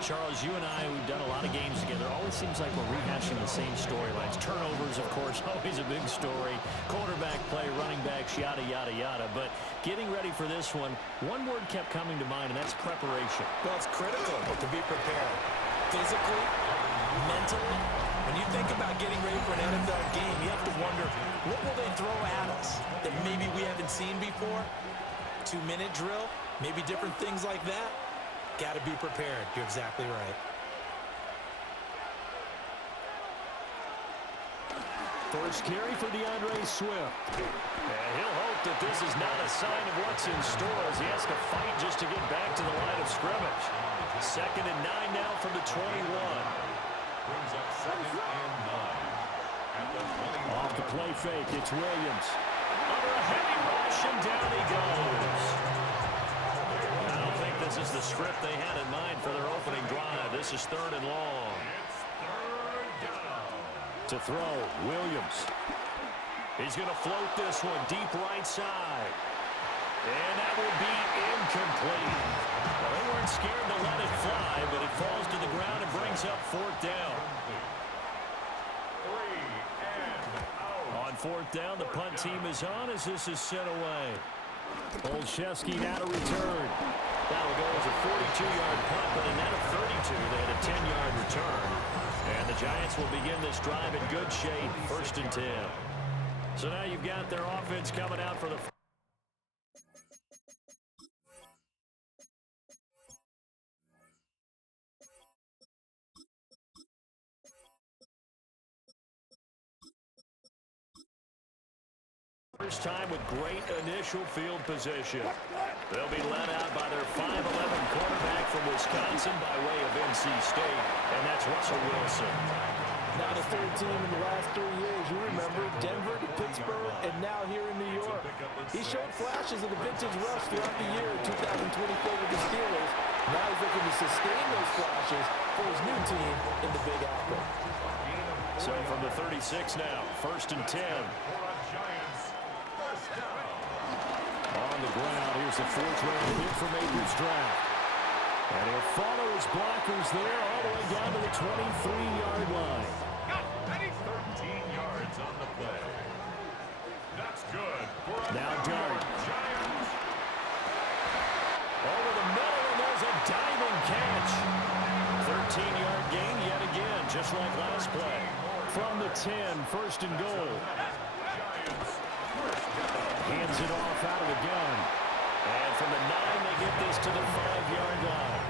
Charles, you and I, we've done a lot of games together. Always seems like we're rehashing the same storylines. Turnovers, of course, always a big story. Quarterback play, running backs, yada, yada, yada. But getting ready for this one word kept coming to mind, and that's preparation. Well, it's critical to be prepared. Physically, mentally. When you think about getting ready for an NFL game, you have to wonder, what will they throw at us that maybe we haven't seen before? 2-minute drill, maybe different things like that. Got to be prepared. You're exactly right. First carry for DeAndre Swift. And he'll hope that this is not a sign of what's in store as he has to fight just to get back to the line of scrimmage. 2nd and 9 now from the 21. Brings up 2nd and 9. At the 20. Off the play fake, it's Williams. Under a heavy rush, and down he goes. I don't think this is the script they had in mind for their opening drive. This is 3rd and long. It's 3rd down. To throw, Williams. He's going to float this one deep right side. And that will be incomplete. Well, they weren't scared to let it fly, but it falls to the ground and brings up 4th down. 3 and out. On 4th down, the punt team is on as this is sent away. Olszewski now to return. That'll go as a 42-yard punt, but a net of 32. They had a 10-yard return. And the Giants will begin this drive in good shape, 1st and 10. So now you've got their offense coming out for the first time with great initial field position. They'll be led out by their 5'11 quarterback from Wisconsin by way of NC State, and that's Russell Wilson. Now the 3rd team in the last 3 years. You remember Denver to Pittsburgh and now here in New York. He showed flashes of the vintage rush throughout the year in 2024 with the Steelers. Now he's looking to sustain those flashes for his new team in the Big Apple. So from the 36 now, 1st and 10. On the ground, here's the 4th-round pick from Akers draft. And he'll follow his blockers there all the way down to the 23-yard line. 13 yards on the play. That's good. Now Dart. Giants. Over the middle, and there's a diving catch. 13-yard gain yet again, just like last play. From the 10, 1st and goal. Hands it off out of the gun. And from the 9, they get this to the 5-yard line.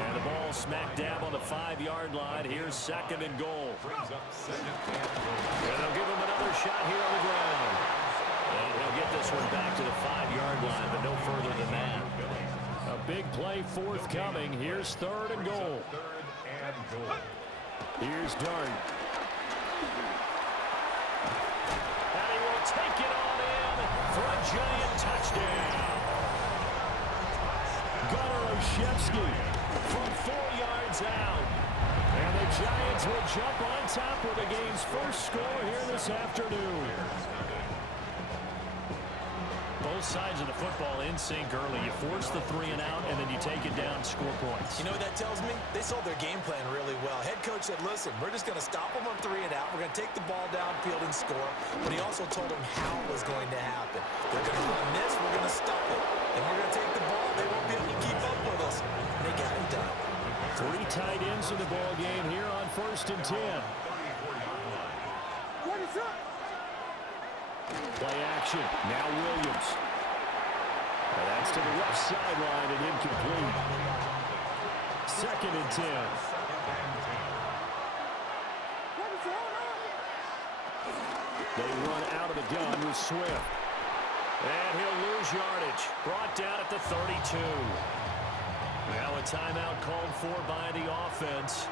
And the ball smack dab on the 5-yard line. Here's 2nd and goal. Brings up 2nd and goal. And they'll give him another shot here on the ground. And he'll get this one back to the 5-yard line, but no further than that. A big play forthcoming. Here's 3rd and goal. 3rd and goal. Here's Dart. And he will take it on in for a Giant touchdown. Gunnar Olszewski from 4 yards out. And the Giants will jump on top with the game's first score here this afternoon. Both sides of the football in sync early. You force the 3 and out, and then you take it down, score points. You know what that tells me? They sold their game plan really well. Head coach said, listen, we're just going to stop them on 3 and out. We're going to take the ball downfield and score. But he also told them how it was going to happen. They're going to run this. We're going to stop it. And we're going to take the ball. They won't be able to keep up with us. And they got it done. 3 tight ends in the ball game here on 1st and 10. What is up? Play action. Now Williams. And that's to the left sideline and incomplete. 2nd and 10. They run out of the gun with Swift. And he'll lose yardage. Brought down at the 32. Now a timeout called for by the offense.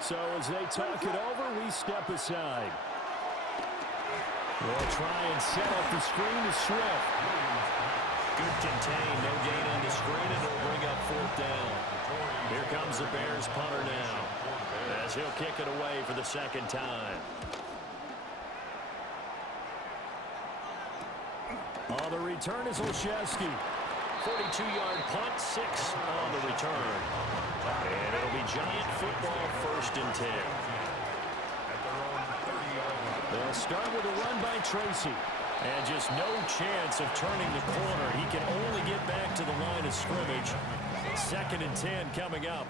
So as they talk it over, we step aside. They'll try and set up the screen to Swift. Good contain, no gain on the screen, and it'll bring up 4th down. Here comes the Bears punter now, as he'll kick it away for the 2nd time. On the return is Olszewski. 42-yard punt, 6 on the return. Giant football, 1st and 10. They'll start with a run by Tracy. And just no chance of turning the corner. He can only get back to the line of scrimmage. 2nd and 10 coming up.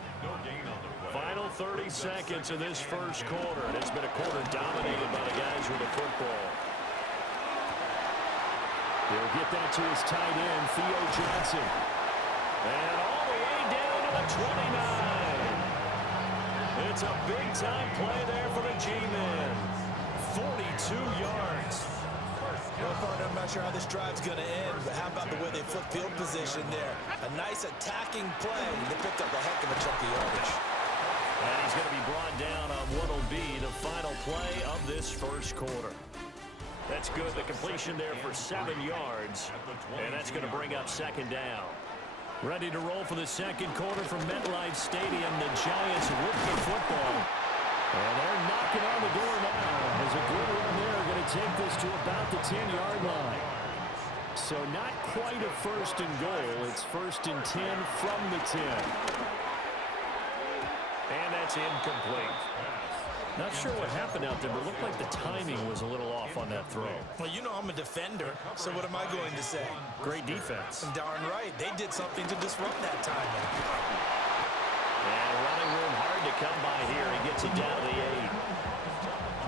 Final 30 seconds of this first quarter. And it's been a quarter dominated by the guys with the football. He'll get that to his tight end, Theo Johnson. And all the way down to the 29. It's a big-time play there for the G-men. 42 yards. Well, partner, I'm not sure how this drive's going to end, but how about the way they flip field position there? A nice attacking play. They picked up a heck of a chunk of yardage. And he's going to be brought down on what will be the final play of this first quarter. That's good. The completion there for 7 yards. And that's going to bring up 2nd down. Ready to roll for the second quarter from MetLife Stadium. The Giants with the football. And they're knocking on the door now. As a good run there, going to take this to about the 10-yard line. So not quite a 1st and goal. It's 1st and 10 from the 10. And that's incomplete. Not sure what happened out there, but it looked like the timing was a little off on that throw. Well, you know I'm a defender, so what am I going to say? Great defense. Darn right. They did something to disrupt that timing. And running room hard to come by here. He gets it down to the 8.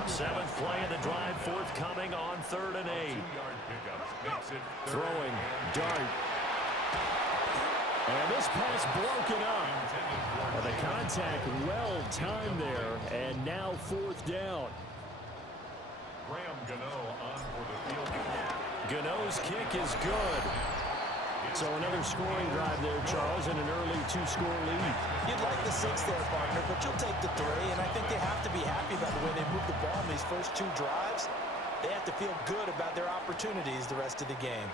7th play of the drive, forthcoming on 3rd and 8. Throwing, Dart. And this pass broken up. And the contact well timed there. And now 4th down. Gano's kick is good. So another scoring drive there, Charles, and an early 2-score lead. You'd like the 6 there, partner, but you'll take the 3, and I think they have to be happy about the way they moved the ball in these first 2 drives. They have to feel good about their opportunities the rest of the game.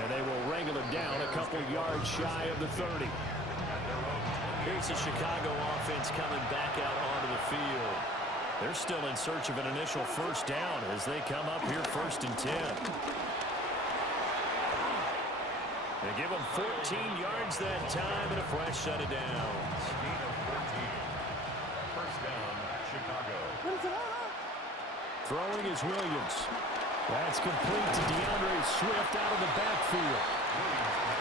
And they will wrangle him down a couple yards shy of the 30. Here's the Chicago offense coming back out onto the field. They're still in search of an initial 1st down as they come up here 1st and 10. They give him 14 yards that time and a fresh set of downs. 1st down, Chicago. Throwing is Williams. That's complete to DeAndre Swift out of the backfield.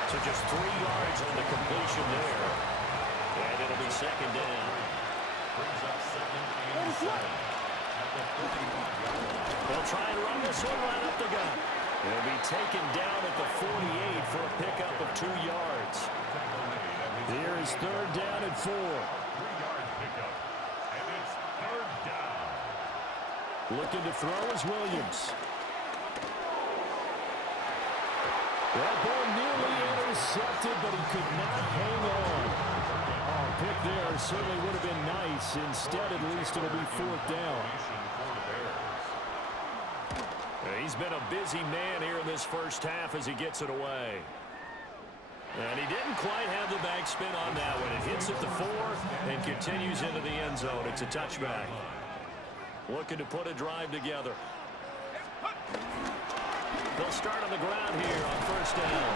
So just 3 yards on the completion there. And it'll be 2nd down. Brings up 2nd and 7. They'll try and run this one right up the gut. It'll be taken down at the 48 for a pickup of 2 yards. Here is 3rd down and 4. 3-yard pickup. And it's 3rd down. Looking to throw is Williams. That ball nearly intercepted, but he could not hang on. Oh, pick there certainly would have been nice. Instead, at least it'll be 4th down. He's been a busy man here in this first half as he gets it away. And he didn't quite have the backspin on that one. It hits at the 4 and continues into the end zone. It's a touchback. Looking to put a drive together. They'll start on the ground here on 1st down.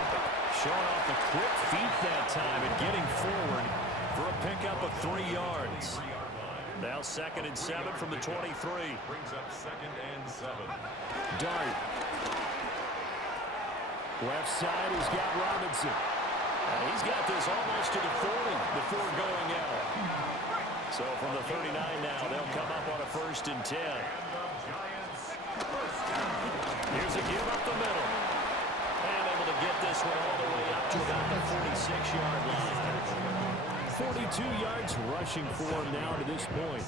Showing off the quick feet that time and getting forward for a pickup of 3 yards. Now 2nd and 7 from the 23. Brings up 2nd and 7. Dart. Left side, he's got Robinson. And he's got this almost to the 40 before going out. So from the 39 now, they'll come up on a 1st and 10. Here's a give up the middle. And able to get this one all the way up to about the 46-yard line. 42 yards rushing for him now to this point.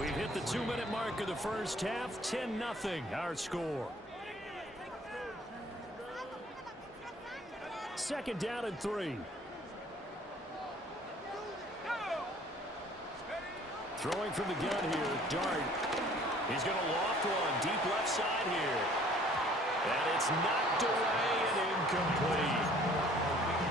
We've hit the 2-minute mark of the first half. 10-0 our score. 2nd down and 3. Throwing from the gun here, Dart. He's going to loft one deep left side here. And it's knocked away and incomplete.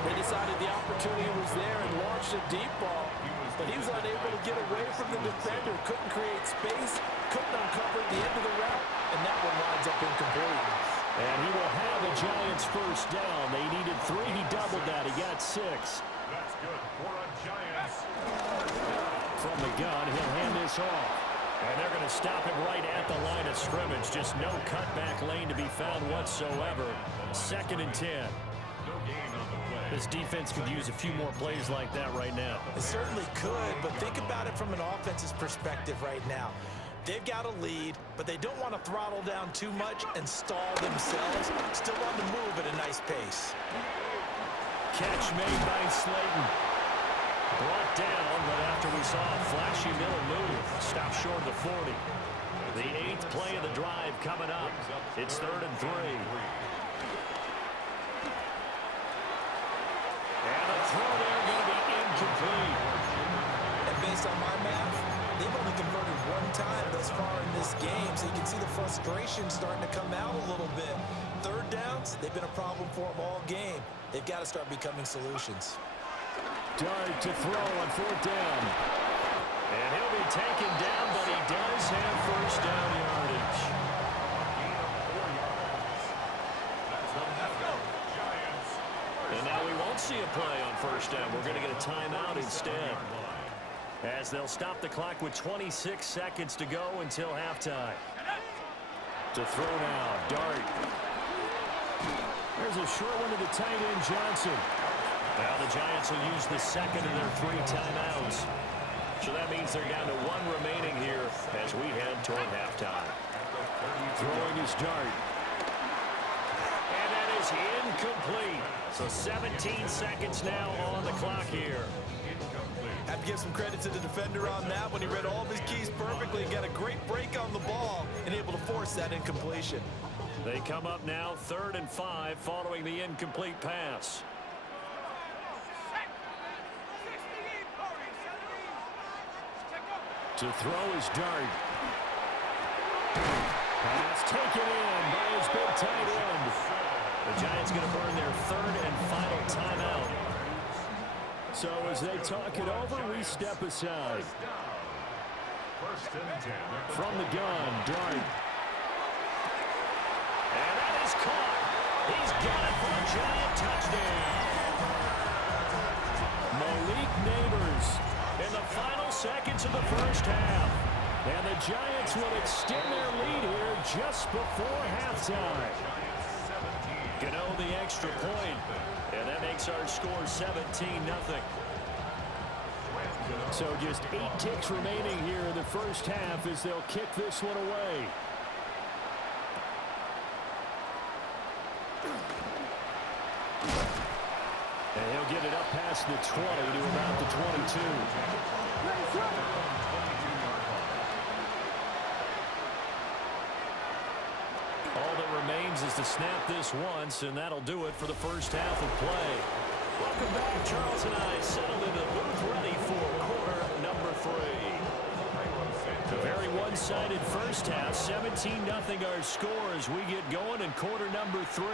They decided the opportunity was there and launched a deep ball, but he was unable to get away from the defender, couldn't create space, couldn't uncover the end of the route, and that one winds up incomplete. And he will have the Giants 1st down. They needed 3. He doubled that. He got 6. good for a Giants. From the gun, he'll hand this off. And they're going to stop him right at the line of scrimmage. Just no cutback lane to be found whatsoever. 2nd and 10. No gain on the play. This defense could use a few more plays like that right now. It certainly could, but think about it from an offense's perspective right now. They've got a lead, but they don't want to throttle down too much and stall themselves. Still on the move at a nice pace. Catch made by Slayton. Brought down, but after we saw a flashy middle move, stopped short of the 40. The 8th play of the drive coming up. It's 3rd and 3. And the throw there going to be incomplete. And based on my math, they've only converted one time thus far in this game, so you can see the frustration starting to come out a little bit. 3rd downs, they've been a problem for them all game. They've got to start becoming solutions. Dart to throw on 4th down. And he'll be taken down, but he does have 1st down yardage. And now we won't see a play on 1st down. We're going to get a timeout instead, as they'll stop the clock with 26 seconds to go until halftime. To throw now, Dart. There's a short one to the tight end, Johnson. Now the Giants will use the 2nd of their 3 timeouts. So that means they're down to 1 remaining here as we head toward halftime. Throwing his Dart. And that is incomplete. So 17 seconds now on the clock here. Have to give some credit to the defender on that one. He read all of his keys perfectly and got a great break on the ball and able to force that incompletion. They come up now 3rd and 5 following the incomplete pass. To throw his Dart. Pass taken in by his big tight end. The Giants going to burn their 3rd and final timeout. So as they talk it over, we step aside. 1st and 10. From the gun, Dart. And that is caught. He's got it for a Giant touchdown. Malik Neighbors in the final seconds of the 1st half. And the Giants will extend their lead here just before halftime. Gano the extra point. And that makes our score 17-0. So just 8 ticks remaining here in the 1st half as they'll kick this one away. And he'll get it up past the 20 to about the 22. All that remains is to snap this once, and that'll do it for the 1st half of play. Welcome back. Charles and I settled in the booth ready for quarter number 3. A very one-sided 1st half. 17-0 our score as we get going in quarter number 3.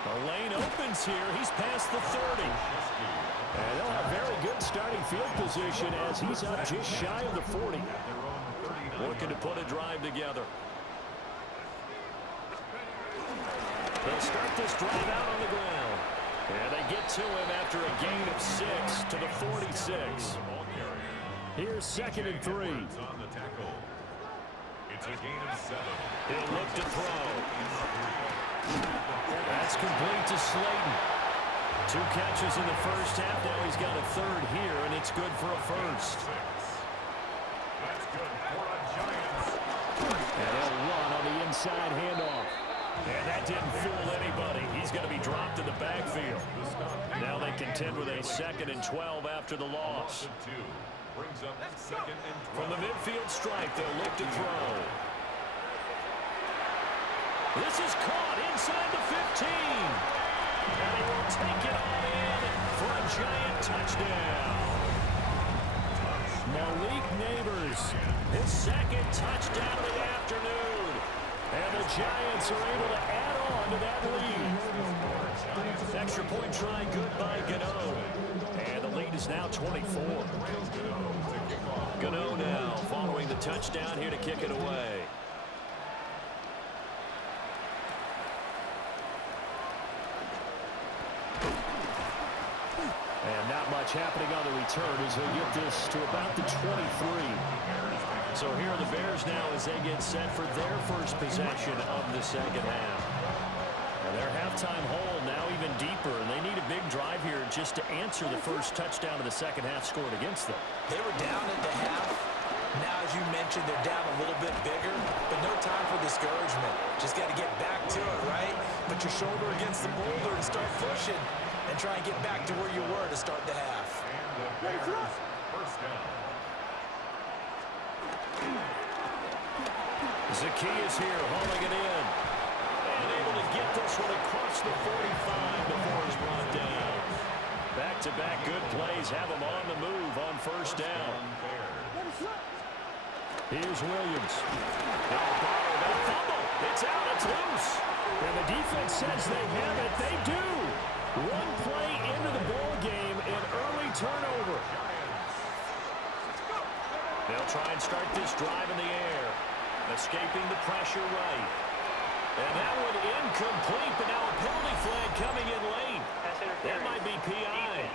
The lane opens here. He's past the 30. And they'll have very good starting field position as he's up just shy of the 40. Looking to put a drive together. They'll start this drive out on the ground. And they get to him after a gain of 6 to the 46. Here's 2nd and 3. It's a gain of 7. He'll look to throw. That's complete to Slayton. 2 catches in the 1st half. Now he's got a 3rd here, and it's good for a 1st. That's good for a Giants. And he'll run on the inside handoff. And that didn't fool anybody. He's going to be dropped in the backfield. Now they contend with a 2nd and 12 after the loss. Brings up 2nd and 12. From the midfield strike, they'll look to throw. This is caught inside the 15. And he will take it all in for a Giant touchdown. Malik Neighbors, his 2nd touchdown of the afternoon. And the Giants are able to add on to that lead. Extra point try good by Gano. And the lead is now 24. Gano now following the touchdown here to kick it away. And not much happening on the return as they get this to about the 23. So here are the Bears now as they get set for their first possession of the second half. And their halftime hole now even deeper, and they need a big drive here just to answer the first touchdown of the second half scored against them. They were down at the half. Now, as you mentioned, they're down a little bit bigger, but no time for discouragement. Just got to get back to it, right? Put your shoulder against the boulder and start pushing and try and get back to where you were to start the half. And the Bears, first down. Zacchaeus here, hauling it in. And able to get this one across the 45 before he's brought down. Back-to-back good plays have him on the move on first down. Here's Williams. They fumble. It's out. It's loose. And the defense says they have it. They do. One play into the ball game, an early turnover. They'll try and start this drive in the air. Escaping the pressure right. And that one incomplete, but now a penalty flag coming in late. That might be PI.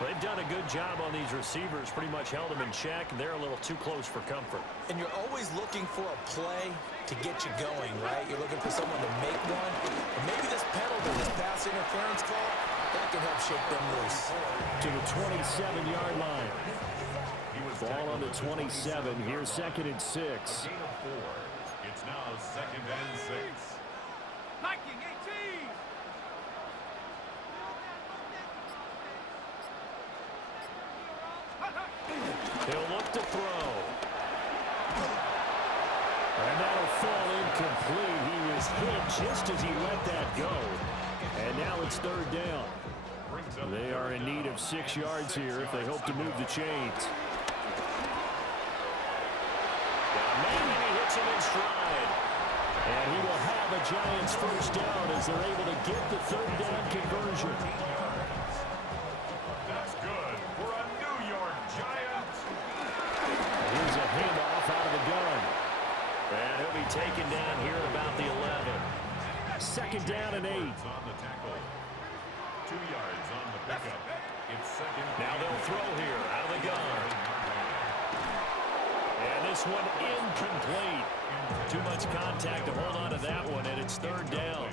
They've done a good job on these receivers, pretty much held them in check. They're a little too close for comfort. And you're always looking for a play to get you going, right? You're looking for someone to make one. And maybe this penalty, this pass interference call, that can help shake them loose. To the 27-yard line. Ball on the 27. Here's 2nd and 6. Gain of 4. It's now 2nd and 6. Liking 18. He'll look to throw. And that'll fall incomplete. He was hit just as he let that go. And now it's 3rd down. They are in need of 6 yards here if they hope to move the chains. Maybe he hits him in stride. And he will have a Giants first down as they're able to get the 3rd down conversion. That's good for a New York Giant. Here's a handoff out of the gun. And he'll be taken down here at about the 11. 2nd down and 8. On the tackle. 2 yards on the pickup. It's 2nd. Now they'll throw here out of the gun. And this one incomplete. Too much contact to hold on to that one, and it's 3rd down.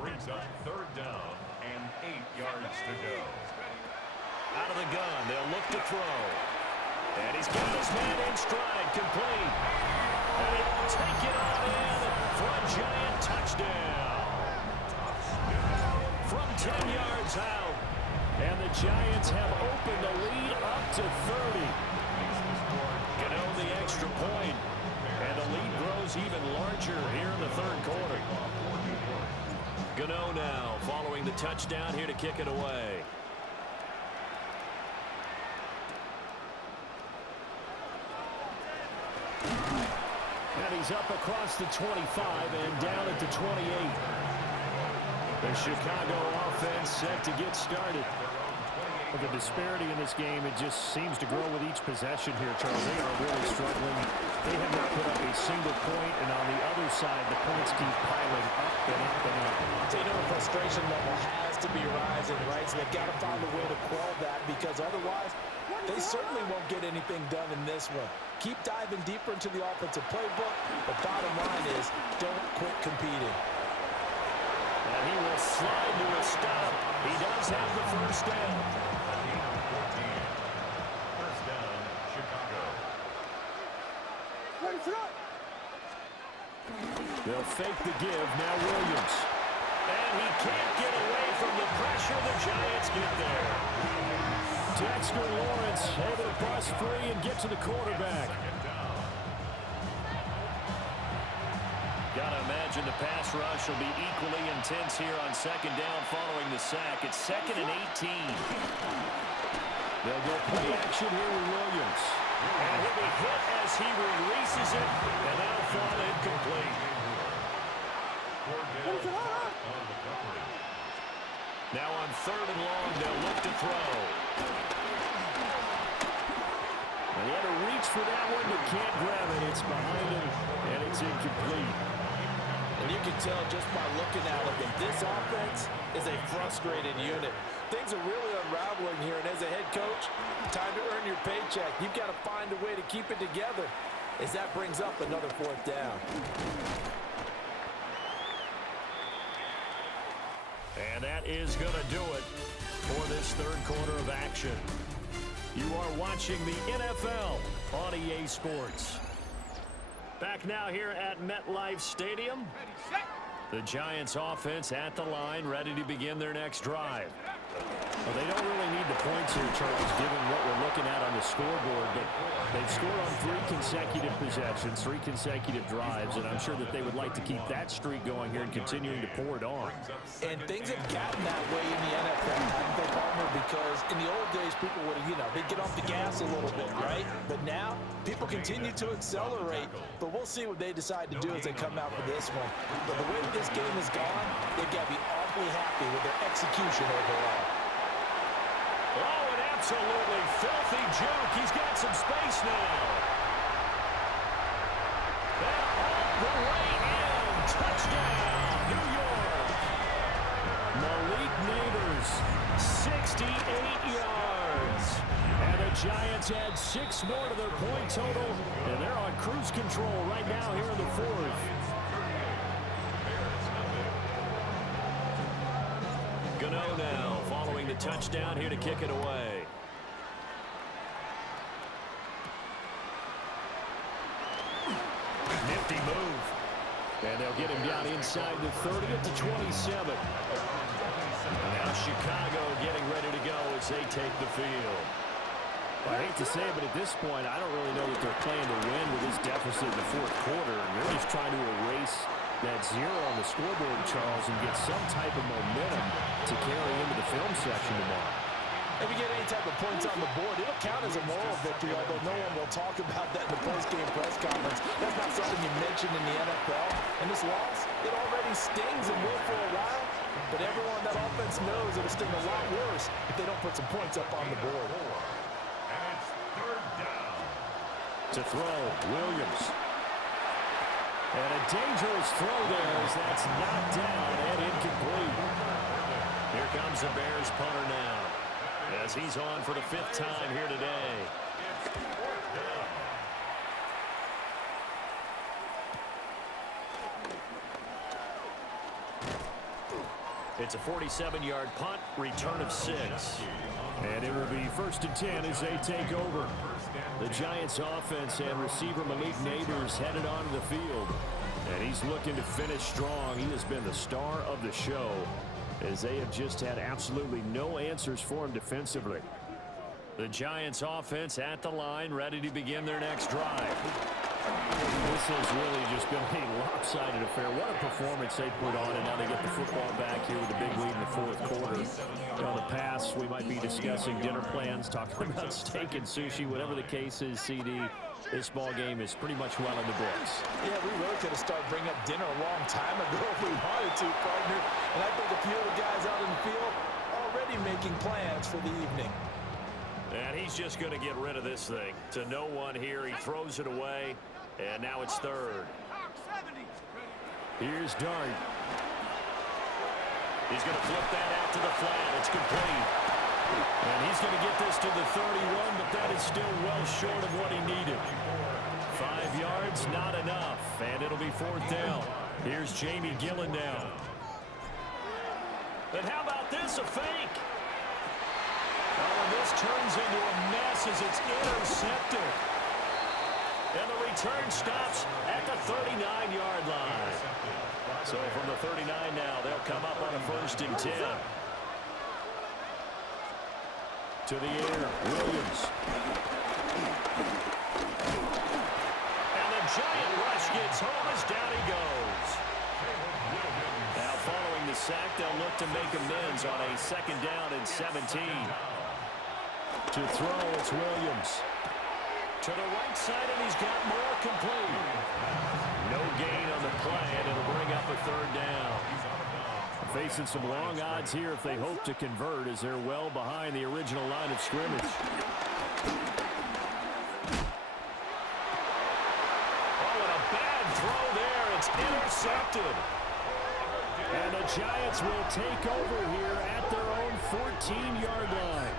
Brings up 3rd down and 8 yards to go. Out of the gun, they'll look to throw. And he's got his man in stride, complete. And he'll take it on in for a Giant touchdown. From 10 yards out. And the Giants have opened the lead up to 30. Gano the extra point. And the lead grows even larger here in the 3rd quarter. Gano now following the touchdown here to kick it away. And he's up across the 25 and down at the 28. The Chicago offense set to get started. The disparity in this game, it just seems to grow with each possession here, Charles. They are really struggling. They have not put up a single point, and on the other side, the points keep piling up and up and up. They know the frustration level has to be rising, right? So they've got to find a way to quell that, because otherwise, they certainly won't get anything done in this one. Keep diving deeper into the offensive playbook. The bottom line is, don't quit competing. And he will slide to a stop. He does have the first down. First down, Chicago. They'll fake the give. Now Williams. And he can't get away from the pressure. The Giants get there. Dexter Lawrence able to bust free and get to the quarterback. Gotta imagine the pass rush will be equally intense here on 2nd down following the sack. It's 2nd and 18. They'll go play action here with Williams. And he'll be hit as he releases it, and that'll fall incomplete. Now on 3rd and long, they'll look to throw. And he had to reach for that one, but can't grab it. It's behind him, and it's incomplete. And you can tell just by looking at it that this offense is a frustrated unit. Things are really unraveling here, and as a head coach, time to earn your paycheck. You've got to find a way to keep it together as that brings up another fourth down. And that is going to do it for this third quarter of action. You are watching the NFL on EA Sports. Back now here at MetLife Stadium. Ready, set. The Giants offense at the line, ready to begin their next drive. Well, they don't really need the points here, Charles, given what we're looking at on the scoreboard. But they've scored on 3 consecutive possessions, 3 consecutive drives, and I'm sure that they would like to keep that streak going here and continuing to pour it on. And things have gotten that way in the NFL, haven't they, partner? Because in the old days, people would, they'd get off the gas a little bit, right? But now, people continue to accelerate. But we'll see what they decide to do as they come out for this one. But the way that this game has gone, they've got to be awfully happy with their execution overall. Oh, an absolutely filthy juke. He's got some space now. And all the way in. Touchdown, New York. Malik Neighbors, 68 yards. And the Giants add 6 more to their point total. And they're on cruise control right now here in the fourth. Gano now, following the touchdown here to kick it away. Nifty move. And they'll get him down inside the 30 at the 27. Now Chicago getting ready to go as they take the field. I hate to say it, but at this point, I don't really know that they're playing to win with this deficit in the fourth quarter. And they're just trying to erase that 0 on the scoreboard, Charles, and get some type of momentum to carry into the film section tomorrow. If you get any type of points on the board, it'll count as a moral victory, although no one will talk about that in the post-game press conference. That's not something you mention in the NFL. And this loss, it already stings and will for a while, but everyone on that offense knows it'll sting a lot worse if they don't put some points up on the board. And it's third down. To throw, Williams. And a dangerous throw there as that's knocked down and incomplete. Here comes the Bears punter now, as he's on for the 5th time here today. It's a 47-yard punt, return of 6. And it will be 1st and 10 as they take over. The Giants offense and receiver Malik Neighbors headed onto the field. And he's looking to finish strong. He has been the star of the show, as they have just had absolutely no answers for him defensively. The Giants offense at the line, ready to begin their next drive. This has really just been a lopsided affair. What a performance they put on, and now they get the football back here with a big lead in the fourth quarter. On the pass, we might be discussing dinner plans, talking about steak and sushi, whatever the case is, CD. This ball game is pretty much well in the books. Yeah, we really could have started bringing up dinner a long time ago if we wanted to, partner. And I think a few of the guys out in the field already making plans for the evening. And he's just going to get rid of this thing. To no one here. He throws it away. And now it's third. Here's Dart. He's going to flip that out to the flat. It's complete. And he's going to get this to the 31, but that is still well short of what he needed. 5 yards, not enough. And it'll be 4th down. Here's Jamie Gillen now. And how about this? A fake. Oh, and this turns into a mess as it's intercepted. And the return stops at the 39-yard line. So from the 39 now, they'll come up on a 1st and 10. To the air, Williams. And the giant rush gets home as down he goes. Now following the sack, they'll look to make amends on a 2nd down and 17. To throw, it's Williams. To the right side, and he's got more complete. No gain on the play, and it'll bring up a 3rd down. Facing some long odds here if they hope to convert, as they're well behind the original line of scrimmage. Oh, and a bad throw there. It's intercepted. And the Giants will take over here at their own 14-yard line.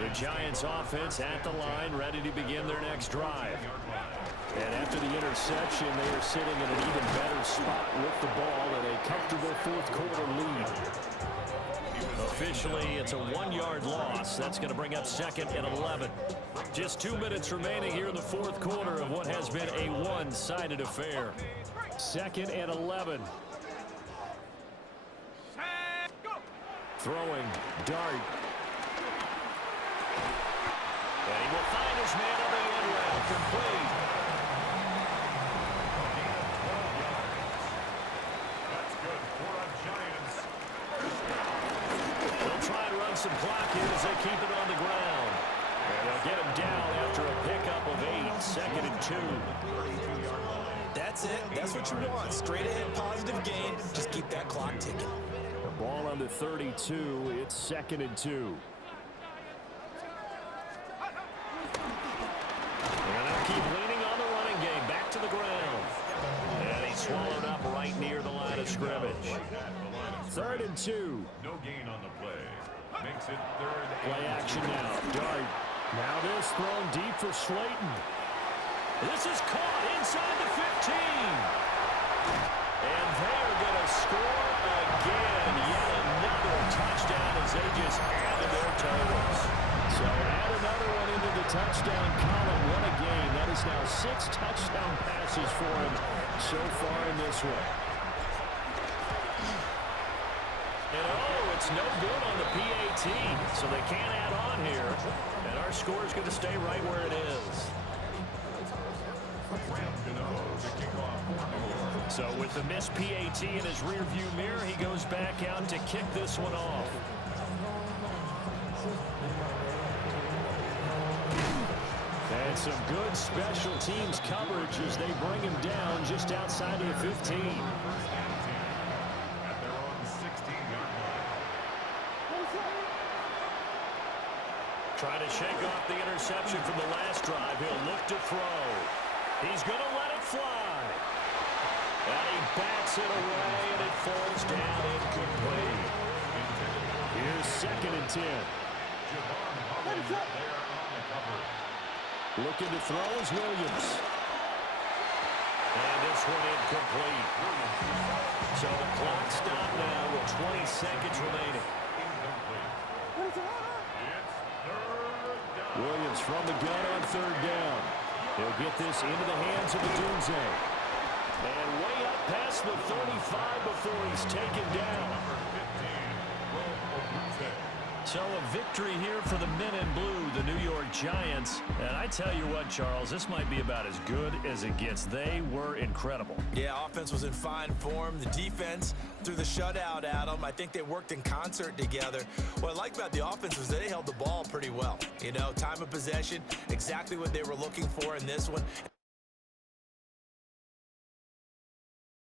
The Giants offense at the line, ready to begin their next drive. And after the interception, they are sitting in an even better spot with the ball and a comfortable fourth-quarter lead. Officially, it's a 1-yard loss. That's going to bring up 2nd and 11. Just 2 minutes remaining here in the fourth quarter of what has been a one-sided affair. 2nd and 11. Throwing, Dart. And he will find his man on the end route, complete. That's good for the Giants. They'll try to run some clock here as they keep it on the ground. And they'll get him down after a pickup of 8, 2nd and 2. That's it. That's what you want. Straight ahead, positive gain. Just keep that clock ticking. The ball on the 32. It's 2nd and 2. And they'll keep leaning on the running game. Back to the ground. And he's swallowed up right near the line of scrimmage. 3rd and 2. No gain on the play. Makes it 3rd and Play action now. Dart. Now this thrown deep for Slayton. This is caught inside the 15. And they're going to score again. Yet another touchdown as they just added their totals. So add another one into the touchdown column. What a game. That is now 6 touchdown passes for him so far in this one. And oh, it's no good on the PAT. So they can't add on here. And our score is going to stay right where it is. So with the missed PAT in his rearview mirror, he goes back out to kick this one off. And some good special teams coverage as they bring him down just outside of the 15. at their own 16-yard line. Trying to shake off the interception from the last drive. He'll look to throw. He's going to let it fly. And he bats it away, and it falls down incomplete. Here's 2nd and 10. Looking to throw is Williams. And this one incomplete. So the clock stopped now with 20 seconds remaining. Williams from the gun on 3rd down. He'll get this into the hands of the Doomsday. And way up past the 35 before he's taken down. So a victory here for the men in blue, the New York Giants. And I tell you what, Charles, this might be about as good as it gets. They were incredible. Yeah, offense was in fine form. The defense threw the shutout at them. I think they worked in concert together. What I like about the offense was they held the ball pretty well. You know, time of possession, exactly what they were looking for in this one.